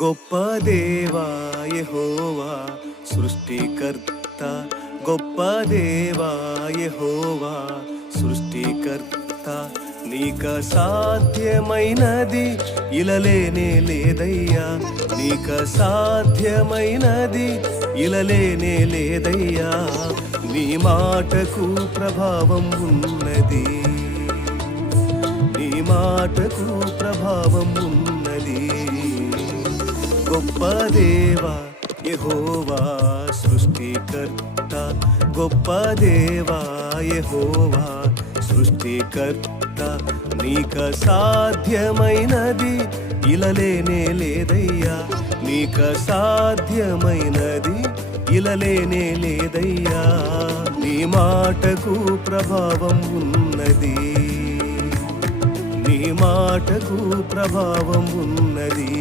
గొప్ప దేవా యెహోవా సృష్టికర్త, గొప్ప దేవా యెహోవా సృష్టికర్త. నీక సాధ్యమైనది ఇలలేనే లేదయ్యా, నీక సాధ్యమైనది ఇలలేనే లేదయ్యా. నీ మాటకు ప్రభావం ఉన్నది, నీ మాటకు ప్రభావం ఉన్నది. గొప్ప దేవా యెహోవా సృష్టికర్త, గొప్ప దేవా యెహోవా సృష్టికర్త. నీక సాధ్యమైనది ఇలలేనే లేదయ్యా, నీక సాధ్యమైనది ఇలలేనే లేదయ్యా. నీ మాటకు ప్రభావం ఉన్నది, నీ మాటకు ప్రభావం ఉన్నది.